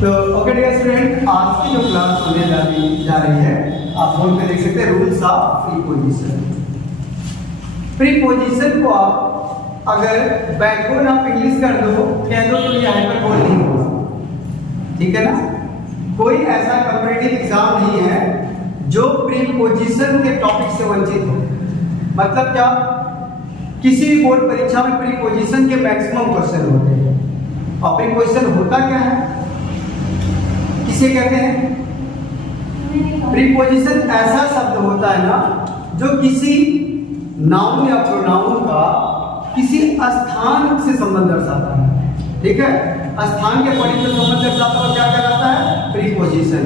तो okay dear student, आज की जो क्लास होने जा रही है, आप बोर्ड में देख सकते हैं रूल्स ऑफ प्रीपोजिशन। प्रीपोजिशन को आप अगर बैकबोन ऑफ इंग्लिश कर दो, कह दो तो ये हाइपरबोल नहीं होगा, ठीक है ना। कोई ऐसा कॉम्पिटिटिव एग्जाम नहीं है जो प्रीपोजिशन के टॉपिक से वंचित हो। मतलब क्या, किसी भी बोर्ड परीक्षा में प्रीपोजिशन के मैक्सिमम क्वेश्चन होते हैं। और प्रीपोजिशन होता क्या है, किसे कहते हैं? प्रीपोजिशन ऐसा शब्द होता है ना जो किसी नाउन या प्रोनाउन का किसी स्थान से संबंध दर्शाता है, ठीक है। स्थान के अकॉर्डिंग जो संबंध दर्शाता है क्या कहलाता है? प्रीपोजिशन।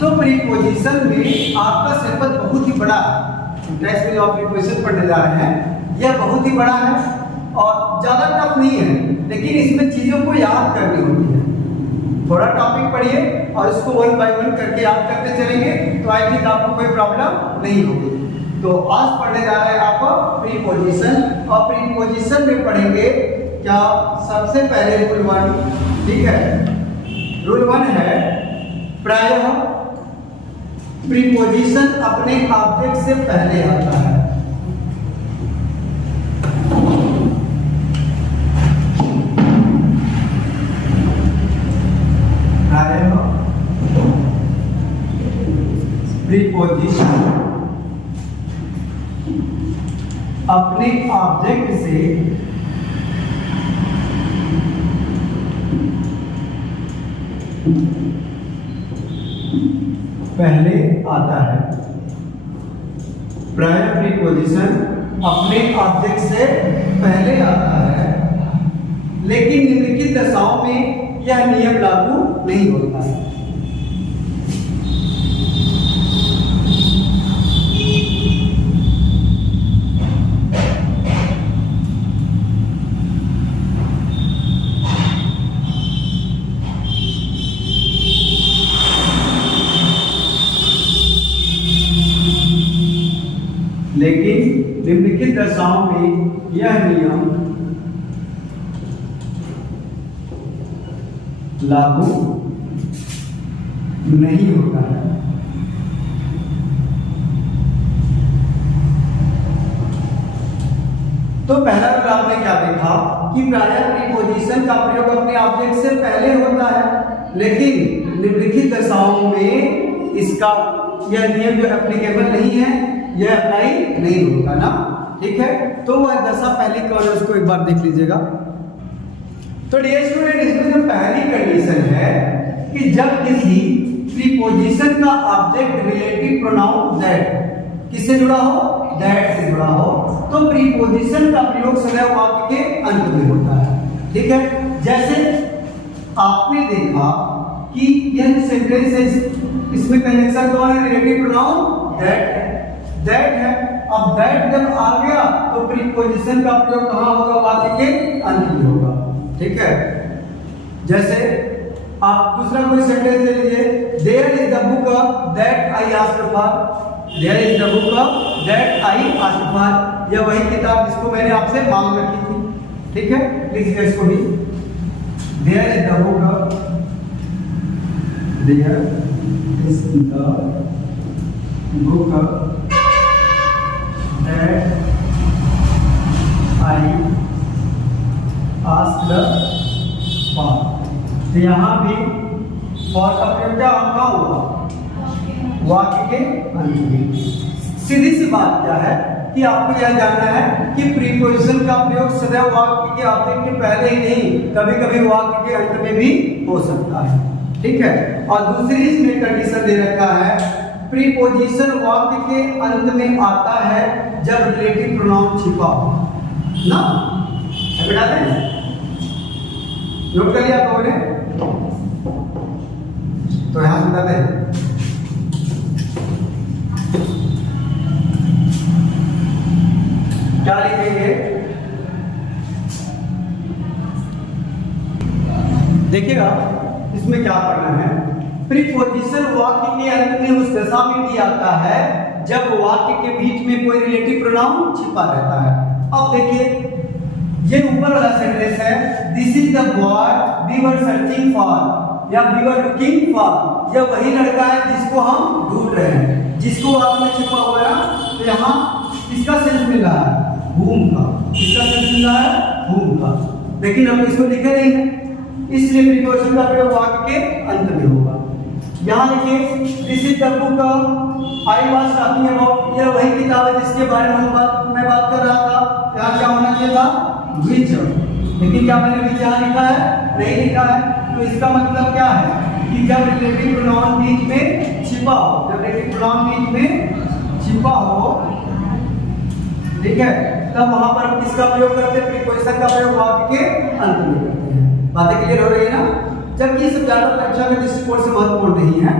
तो प्रीपोजिशन में आपका सिलेबस बहुत ही बड़ा है। टेस्ट में जो आप प्रीपोजिशन पढ़ने जा रहे हैं यह बहुत ही बड़ा है और ज़्यादा टफ नहीं है, लेकिन इसमें चीज़ों को याद करनी होती है। थोड़ा टॉपिक पढ़िए और इसको वन बाय वन करके याद करते चलेंगे तो आई थिंक आपको कोई प्रॉब्लम नहीं होगी। तो आज पढ़ने जा रहे हैं आप प्रीपोजिशन, और प्रीपोजिशन में पढ़ेंगे क्या? सबसे पहले रूल 1, ठीक है। रूल 1 है प्रायः प्रीपोजिशन अपने ऑब्जेक्ट से पहले आता है। प्रीपोजिशन अपने ऑब्जेक्ट से पहले आता है। प्रायर प्रीपोजिशन अपने ऑब्जेक्ट से पहले आता है, लेकिन निम्नलिखित दशाओं में यह नियम लागू नहीं होता है। लेकिन निम्नलिखित दशाओं में यह नियम लागू नहीं होता है। तो पहला रूल आपने क्या देखा कि प्रायर प्रीपोजिशन का प्रयोग अपने ऑब्जेक्ट से पहले होता है, लेकिन निम्नलिखित दशाओं में इसका यह नियम जो एप्लीकेबल नहीं है, यह अप्लाई नहीं होगा ना, ठीक है। तो वह दशा पहली कौन है उसको एक बार देख लीजिएगा। तो डियर स्टूडेंट, इसमें जो पहली कंडीशन है कि जब किसी प्रीपोजिशन का ऑब्जेक्ट रिलेटिव प्रोनाउन दैट किससे जुड़ा हो, दैट से जुड़ा हो, तो प्रीपोजिशन का प्रयोग सदैव वाक्य के अंत में होता है, ठीक है। जैसे आपने देखा कि यह सेंटेंस है, इसमें कंजंक्शन कौन है? रिलेटिव प्रोनाउन दैट है। अब दैट जब आ गया तो प्रीपोजिशन का प्रयोग कहां होगा? वाक्य के अंत में होगा, ठीक है। जैसे आप दूसरा कोई सेंटेंस ले लीजिए, there is the book that I asked for. There is the book that I asked for, यह वही किताब जिसको मैंने आपसे मांग रखी थी, ठीक है। लिखिए इसको भी, there is the book, there is the book that I asked for। तो यहाँ भी for का प्रयोग क्या होगा? वाक्य के अंत में। सीधी सी बात क्या है कि आपको यह जानना है कि प्रीपोजिशन का प्रयोग सदैव वाक्य के ऑब्जेक्ट के पहले ही नहीं, कभी कभी वाक्य के अंत में भी हो सकता है, ठीक है। और दूसरी इसमें कंडीशन दे रखा है, प्रीपोजिशन वाक्य के अंत में आता है जब रिलेटिव प्रोनाउन छिपा हो ना। बता दें, नोट कर लिया आपने? तो यहां से बताते हैं, क्या लिखेंगे? देखिएगा इसमें क्या करना है। प्रीपोजिशन वाक्य के अंत में उस दशा में भी आता है जब वाक्य के बीच में कोई रिलेटिव प्रोनाउन छिपा रहता है। अब देखिए, ये ऊपर वाला सेंटेंस है, this is the boy we were searching for. या वी वर लुकिंग फॉर, यह वही लड़का है जिसको हम ढूंढ रहे हैं, जिसको वाक्य में छिपा हुआ है। तो यहाँ किसका सेंस मिल रहा है? whom का। किसका सेंस मिल रहा है? whom का। लेकिन हम इसको लिखे नहीं है, इसलिए प्रीपोजिशन का प्रयोग वाक्य के अंत में होगा। यहाँ देखिए this is the book I was talking about, यह वही किताब है जिसके बारे में मैं बात कर रहा था। यहाँ क्या होना चाहिए था? which, लेकिन क्या मैंने which यहाँ लिखा है? नहीं लिखा है। तो इसका मतलब क्या है कि जब रिलेटिव प्रोनाउन बीच में छिपा हो, जब रिलेटिव प्रोनाउन बीच में छिपा हो, ठीक है, तब वहां पर किसका प्रयोग करते हैं? प्रीपोजिशन का प्रयोग वाक्य के अंत में करते हैं। बातें क्लियर हो रही है ना? जबकि ये सब ज्यादा परीक्षा के दृष्टिकोण से महत्वपूर्ण नहीं है,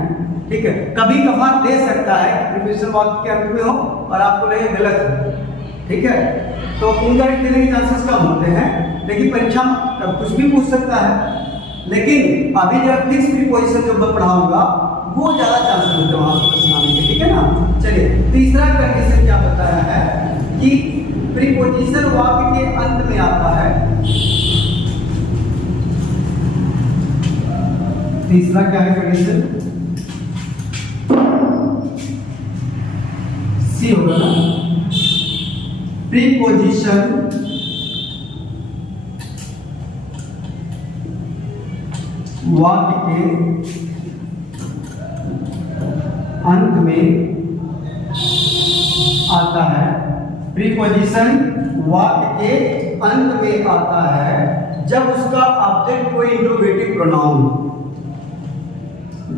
ठीक है। कभी कभार दे सकता है प्रीपोजिशन वाक्य के अंत में हो और आपको लगे गलत है, ठीक है, तो इनडायरेक्ट देने के चांसेस कम होते हैं, लेकिन परीक्षा में कुछ भी पूछ सकता है। लेकिन अभी जब फिक्स प्रीपोजिशन जो मैं पढ़ाऊंगा वो ज्यादा चांसेस होते हैं वहां से प्रश्न आने के, ठीक है ना। चलिए तीसरा कंडीशन क्या बताया है कि प्रीपोजिशन वाक्य के अंत में आता है। तीसरा क्या है कंडीशन? सी होगा ना। प्रीपोजिशन वाक्य के अंत में आता है। प्रीपोजिशन वाक्य के अंत में आता है जब उसका ऑब्जेक्ट कोई इंट्रोगेटिव प्रोनाउन,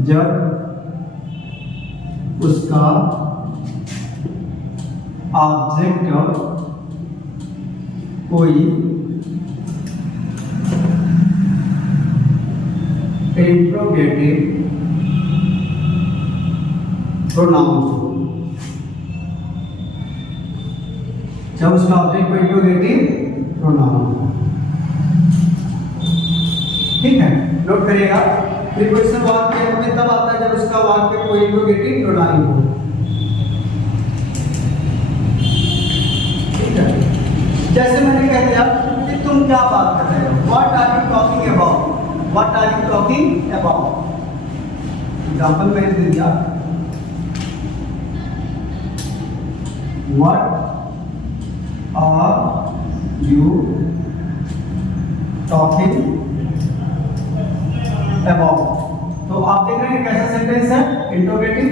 जब उसका ऑब्जेक्ट कोई इंट्रोगेटिव प्रोनाउन, जब उसका ऑब्जेक्ट कोई इंट्रोगेटिव प्रोनाउन, ठीक है, नोट करिएगा। प्रीपोजिशन वाक्य में तब आता है जब उसका वाक्य कोई इंट्रोगेटिव प्रोनाउन हो, ठीक है। जैसे मैंने कह दिया कि तुम क्या बात कर रहे हो, what are you talking about, what are you talking about. Example मैंने दे दिया, what are you talking about. तो आप देख रहे हैं कैसा सेंटेंस है? इंट्रोगेटिव,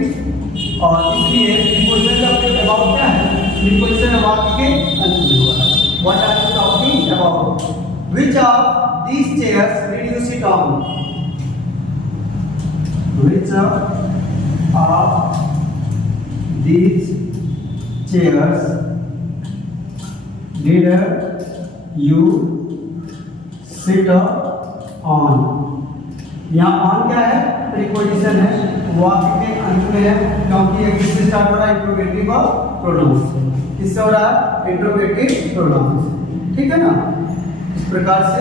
और इसलिए प्रीपोजिशन का प्रयोग अबाउट क्या है? प्रीपोजिशन वाक्य के अंत में हुआ है। What are you talking about, which of these chairs did you sit on, which of these chairs did you sit on। यहाँ on क्या है? प्रीपोजिशन है, वाक्य के अंत में है, क्योंकि ये किससे स्टार्ट हो रहा है? इंट्रोगेटिव प्रोनाउन से। किससे हो रहा है? इंट्रोगेटिव प्रोनाउन से, ठीक है ना। इस प्रकार से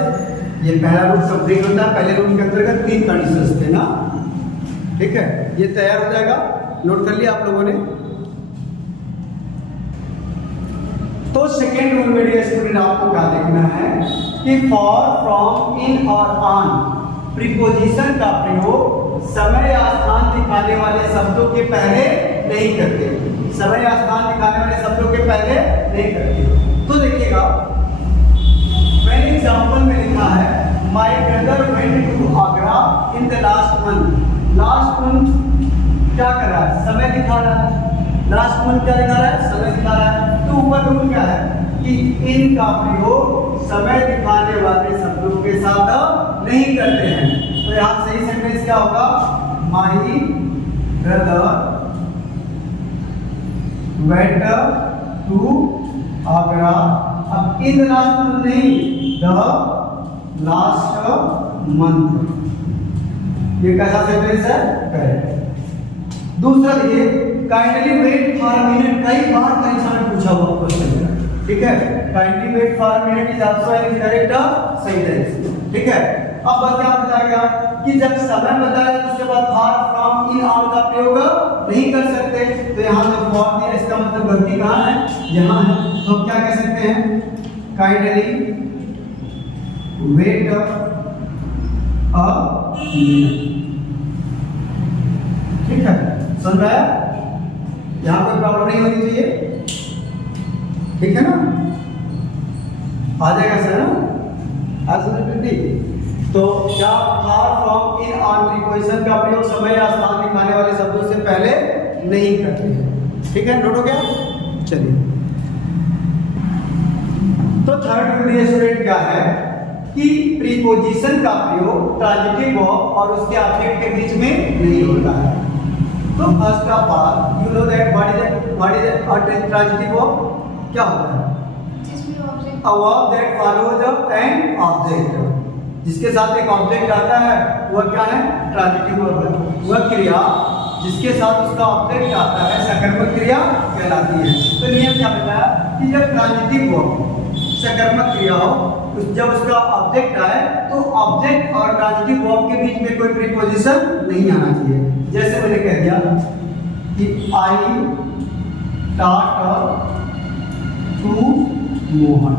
ये पहला रूल कंप्लीट होता है। पहले रूल के अंतर्गत 3 कंडीशंस थे ना, ठीक है, ये तैयार हो जाएगा। नोट कर लिया आप लोगों ने। तो सेकेंड रूल में डियर स्टूडेंट आपको क्या देखना है कि फॉर, फ्रॉम, इन और ऑन प्रीपोजिशन का प्रयोग समय या स्थान दिखाने वाले शब्दों के पहले नहीं करते। समय या स्थान दिखाने वाले शब्दों के पहले नहीं करते। तो देखिएगा मैंने एग्जाम्पल में लिखा है my brother went to Agra in the last month. Last month क्या कर रहा है? समय दिखा रहा है। लास्ट मंथ क्या दिखा रहा है? समय दिखा रहा है। तो ऊपर रूल क्या है कि इन का प्रयोग समय दिखाने वाले शब्दों के साथ नहीं करते हैं। तो यहाँ सही सेंटेंस क्या होगा? My brother went to Agra. अब इन लास्ट मंथ नहीं, द लास्ट मंथ। ये कैसा सेंटेंस है? करेक्ट। दूसरा देखिए काइंडली वेट फॉर मिनट, कई बार परीक्षा में पूछा हुआ क्वेश्चन है, ठीक है। Kindly wait for minute is also an correct sentence, ठीक है। अब क्या बताया गया कि जब समय बताया तो उसके बाद फॉर, फ्रॉम, इन, ऑन का प्रयोग नहीं कर सकते। तो यहाँ जो फॉर दिया इसका मतलब गलती कहाँ है? यहाँ है। तो क्या कह सकते हैं? काइंडली वेट अ ठीक है, सुन रहा है? यहाँ कोई प्रॉब्लम नहीं होनी चाहिए, ठीक है ना? आ जाएगा सर ना? एब्सोल्युटली। तो क्या far from in on preposition का प्रयोग समय या स्थान दिखाने वाले शब्दों से पहले नहीं करते हैं, ठीक है? नोट हो गया? चलिए, तो थर्ड रूल स्टूडेंट क्या है कि प्रीपोजिशन का प्रयोग ट्रांजिटिव वर्ब और उसके ऑब्जेक्ट के बीच में नहीं होता है। तो first of all you know that what is transitive verb? क्या होता है? A verb that follows an object, जिसके साथ एक ऑब्जेक्ट आता है वह क्या है? ट्रांजिटिव वर्ब है। वह क्रिया जिसके साथ उसका ऑब्जेक्ट आता है सकर्मक क्रिया कहलाती है। तो नियम क्या बताया कि जब ट्रांजिटिव वर्ब सकर्मक क्रिया हो, जब उसका ऑब्जेक्ट आए तो ऑब्जेक्ट और ट्रांजिटिव वर्ब के बीच में कोई प्रीपोजिशन नहीं आना चाहिए। जैसे मैंने कह दिया कि आई टाट टू मोहन।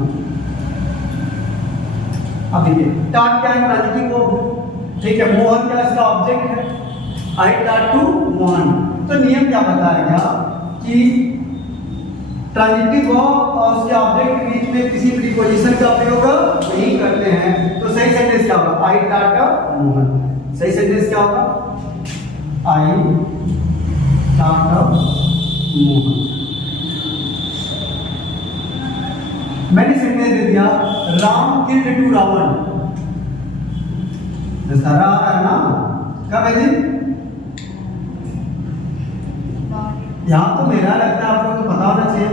अब देखिए टाट क्या है? ट्रांजिटिव वर्ब, ठीक है। मोहन क्या इसका ऑब्जेक्ट है? आई टाट टू मोहन। तो नियम क्या बताएगा कि ट्रांजिटिव वर्ब और उसके ऑब्जेक्ट के बीच में किसी प्रीपोजिशन का प्रयोग नहीं करते हैं। तो सही सेंटेंस क्या होगा? आई टाट मोहन। सही सेंटेंस क्या होगा? आई टाट मोहन। मैंने सेंटेंस दे दिया राम किल्ड टू रावण। दशहरा आ रहा है ना, कब है जी? यहाँ तो मेरा लगता है आपको तो पता होना चाहिए।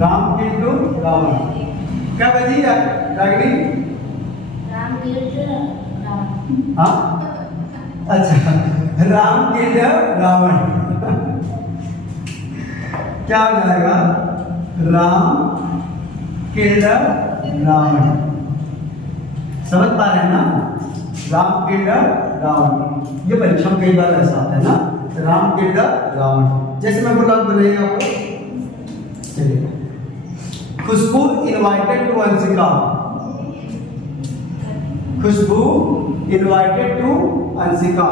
राम किल्ड टू रावण कब है जी? रागिनी? राम किल्ड रावण। हाँ, अच्छा, राम किल्ड रावण क्या हो जाएगा? राम किल्ड रावण। समझ पा रहे हैं ना? राम किल्ड रावण, ये परीक्षा में कई बार ऐसा आता है ना, राम किल्ड रावण। जैसे मैं बोला बोलेगा आपको। चलिए, Khushboo invited to Anshika. Khushboo invited to Anshika.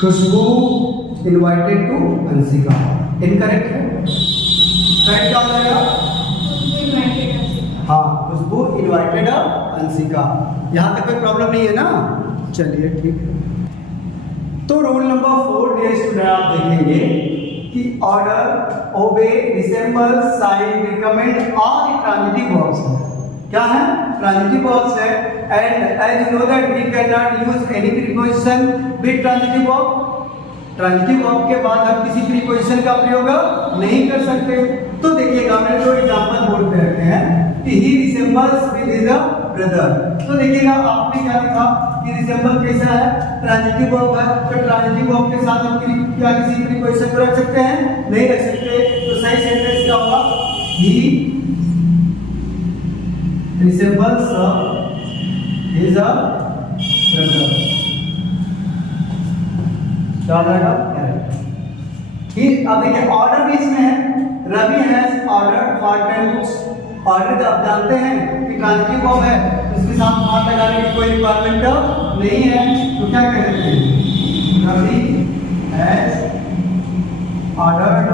Khushboo invited to Anshika incorrect है। करेक्ट क्या हो जाएगा? हाँ, खुशबू इनवाइटेड अंशिका। यहाँ तक कोई प्रॉब्लम नहीं है ना? चलिए ठीक है। तो रूल नंबर 4 डियर स्टूडेंट आप देखेंगे कि order, obey, resemble, sign, recommend all transitive verbs है। क्या है? ट्रांजिटिव वर्ब्स है। And as you know that we can not use any preposition with transitive verb. Transitive verb के बाद हम किसी प्रीपोजिशन का प्रयोग नहीं कर सकते। तो देखिएगा, मैंने दो एग्जांपल बोर्ड पे रखे हैं कि ही रिसेंबल्स विद हिज ब्रदर। तो देखिएगा आपने क्या लिखा कि रिसेंबल कैसा है? ट्रांजिटिव वर्ब है। तो ट्रांजिटिव वर्ब के साथ हम क्या किसी प्रीपोजिशन को रख सकते हैं? नहीं रख सकते। तो सही सेंटेंस क्या होगा? He resembles his brother. क्या जाएगा? ही। अब देखिए ऑर्डर भी इसमें है। Ravi has ordered for 10 books. Order जब आप जानते हैं कि ट्रांजिटिव वर्ब है, इसके साथ फॉर लगाने की कोई रिक्वायरमेंट नहीं है। तो क्या कहते हैं? Ravi has ordered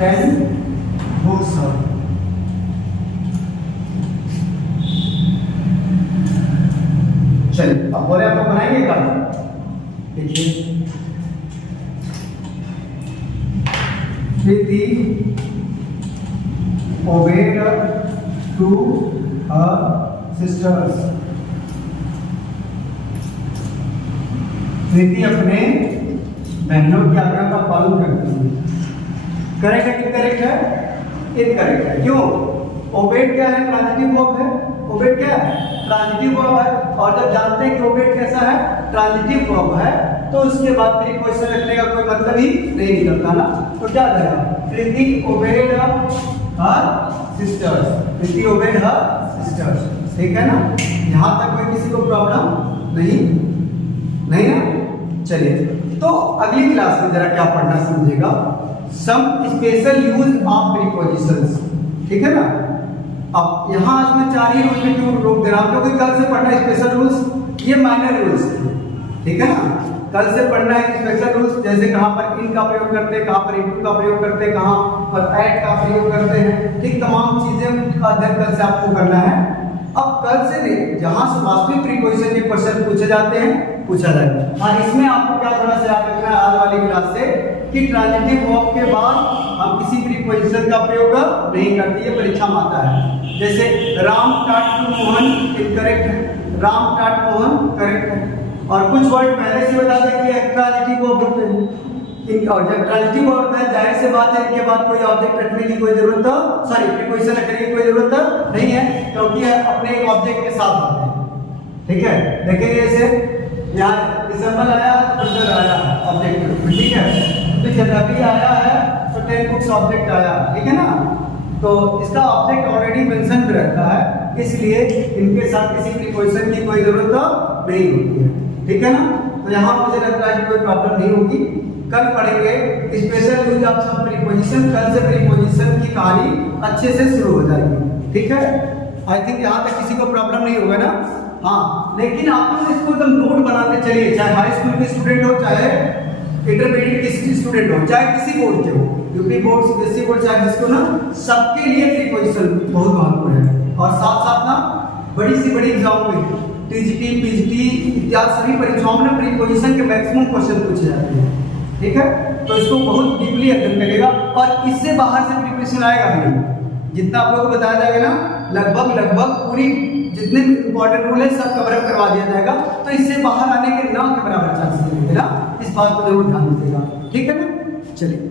10 books. चलिए अब बोले आप बनाएंगे क्या? देखिए, प्रीति obeyed to her sisters। प्रीति अपने बहनों की आज्ञा का पालन करती है। करेक्ट है कि करेक्ट है? इनकरेक्ट है। क्यों? ओबेड क्या है? ट्रांजिटिव वर्ब है। ओबेड क्या है? ट्रांजिटिव वर्ब है। और जब जानते हैं कि ओबेड कैसा है? ट्रांजिटिव वर्ब है, तो उसके बाद प्रीपोजिशन रखने का कोई मतलब ही नहीं निकलता ना। तो क्या जाएगा? प्रीति ओबेड हर सिस्टर्स। प्रीति ओबेड हर सिस्टर्स। ठीक है ना? यहाँ तक कोई किसी को प्रॉब्लम नहीं ना? चलिए तो अगली क्लास में जरा क्या पढ़ना समझेगा, some special use of prepositions, ठीक है ना। अब यहाँ आज मैं 4 ही रूल में क्यों रोक दे रहा हूँ, क्योंकि कल से पढ़ना स्पेशल रूल्स, ये माइनर रूल्स, ठीक है ना। कल से पढ़ना है स्पेशल रूल्स, जैसे कहाँ पर इन का प्रयोग करते हैं, कहाँ पर इनटू का प्रयोग करते हैं, कहाँ पर ऐड का प्रयोग करते हैं, ठीक, तमाम चीजें का अध्ययन कल से आपको करना है। अब कल से नहीं, जहाँ से वास्तविक प्रीपोजिशन के क्वेश्चन पूछे जाते हैं पूछा जाएगा। हाँ, इसमें आपको क्या थोड़ा सा याद रखना है आज वाली क्लास से कि ट्रांजिटिव वर्ब के बाद हम किसी प्रीपोजिशन का प्रयोग नहीं करते, ये परीक्षा में आता है। जैसे राम टाट टू मोहन इनकरेक्ट है, राम टाट मोहन करेक्ट है, और कुछ वर्ड पहले से बता दें कि ट्रांजिटिव वर्ब होते हैं। और जब ट्रांजिटिव वर्ब है, जाहिर सी बात है इनके बाद कोई ऑब्जेक्ट रखने की कोई जरूरत, सॉरी प्रीपोजिशन रखने की कोई जरूरत नहीं है, क्योंकि अपने एक ऑब्जेक्ट के साथ आते हैं, ठीक है। देखेंगे जैसे यहाँ दिसंबर आया, कुछ आया ऑब्जेक्ट, ठीक है, तो जनवरी आया है तो 10 बुक्स ऑब्जेक्ट आया, ठीक है ना। तो इसका ऑब्जेक्ट ऑलरेडी मेंशन रहता है, इसलिए इनके साथ किसी प्रीपोजिशन की कोई जरूरत नहीं होती है, ठीक है ना। तो यहाँ मुझे लगता है कि कोई प्रॉब्लम नहीं होगी। कल पढ़ेंगे special use of some preposition, कल से प्रीपोजिशन की कहानी अच्छे से शुरू हो जाएगी, ठीक है। आई थिंक यहाँ तक किसी को प्रॉब्लम नहीं होगा ना। हाँ, लेकिन आप लोग इसको एकदम नोट बनाते चलिए, चाहे हाई स्कूल के स्टूडेंट हो, चाहे इंटरमीडिएट के स्टूडेंट हो, चाहे किसी बोर्ड के हो, यूपी बोर्ड, सीबीएसई बोर्ड, चाहे जिसको ना, सबके लिए प्रीपोजिशन बहुत महत्वपूर्ण है। और साथ साथ ना बड़ी सी बड़ी एग्जाम में टीजीटी, पीजीटी इत्यादि सभी परीक्षाओं में प्रीपोजिशन के मैक्सिमम क्वेश्चन पूछे जाते हैं, ठीक है। तो इसको बहुत डीपली अध्ययन करेगा, और इससे बाहर से प्रिपरेशन आएगा नहीं। जितना आप लोगों को बताया जाएगा ना, लगभग पूरी जितने भी इंपॉर्टेंट रूल है सब कवर अप करवा दिया जाएगा। तो इससे बाहर आने के ना के बराबर चांसेस है ना, इस बात को जरूर ध्यान दीजिएगा, ठीक है ना। चलिए।